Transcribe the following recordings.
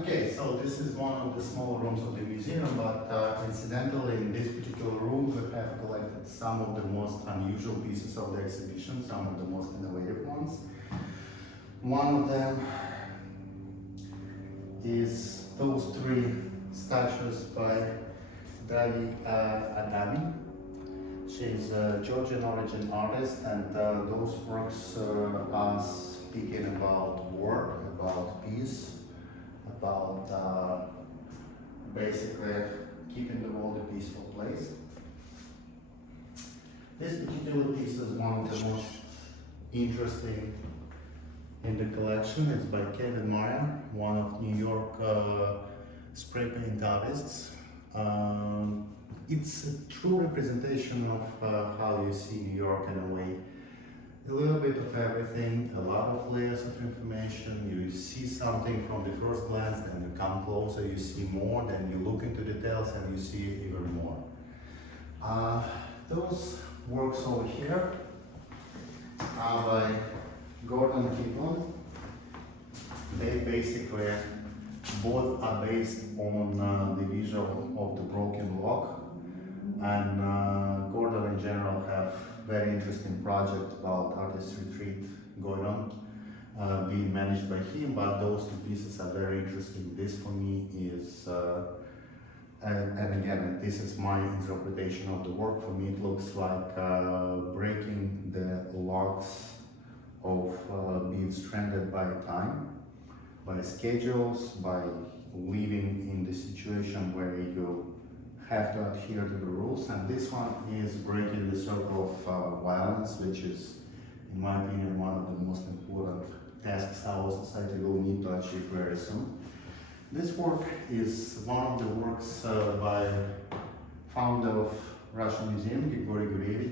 Okay, so this is one of the smaller rooms of the museum, but incidentally in this particular room we have collected some of the most unusual pieces of the exhibition, some of the most innovative ones. One of them is those three statues by Adami. She's a Georgian origin artist, and those works are speaking about work, about peace, about basically keeping the world a peaceful place. This particular piece is one of the most interesting in the collection. It's by MORA, one of New York spray paint artists. It's a true representation of how you see New York in a way. A little bit of everything, a lot of layers of information. You see something from the first glance, then you come closer, you see more, then you look into details and you see even more. Those works over here are by Gordon. They basically both are based on the visual of the broken block, and Gordon in general have very interesting project about artist retreat going on, being managed by him, but those two pieces are very interesting. This for me is, and again, this is my interpretation of the work. For me it looks like breaking the locks of being stranded by time, by schedules, by living in the situation where you have to adhere to the rules. And this one is breaking the circle of violence, which is, in my opinion, one of the most important tasks our society will need to achieve very soon. This work is one of the works by founder of Russian Museum, Igor Gordon.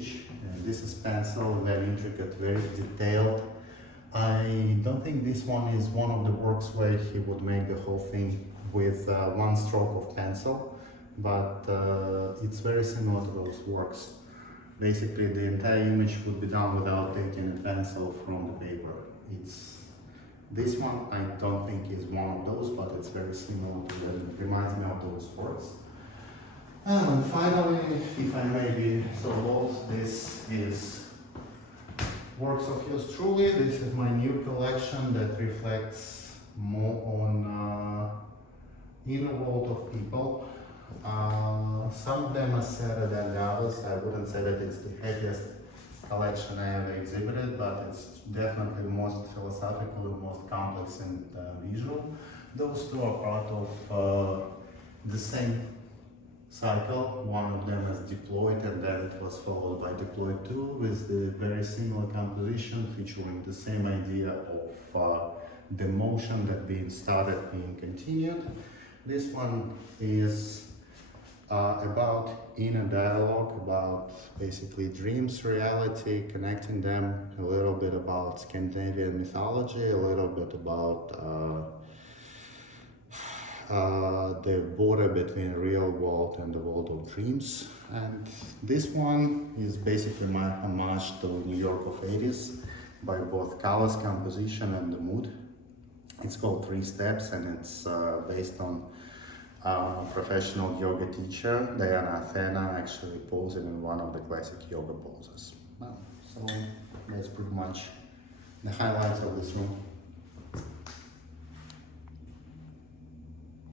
This is pencil, very intricate, very detailed. I don't think this one is one of the works where he would make the whole thing with one stroke of pencil, but it's very similar to those works. Basically, the entire image would be done without taking a pencil from the paper. This one I don't think is one of those, but it's very similar to them. It reminds me of those works. And finally, if I may be so bold, this is works of yours truly. This is my new collection that reflects more on inner world of people. Some of them are sadder than the others. I wouldn't say that it's the heaviest collection I ever exhibited, but it's definitely the most philosophical, the most complex and visual. Those two are part of the same cycle. One of them is Deployed, and then it was followed by Deployed 2 with the very similar composition featuring the same idea of the motion that being started being continued. This one is about inner dialogue, about basically dreams, reality, connecting them, a little bit about Scandinavian mythology, a little bit about the border between real world and the world of dreams. And this one is basically my homage to New York of 80s by both colors, composition and the mood. It's called 3 Steps, and it's based on professional yoga teacher, Diana Athena, actually posing in one of the classic yoga poses. So that's pretty much the highlights of this room.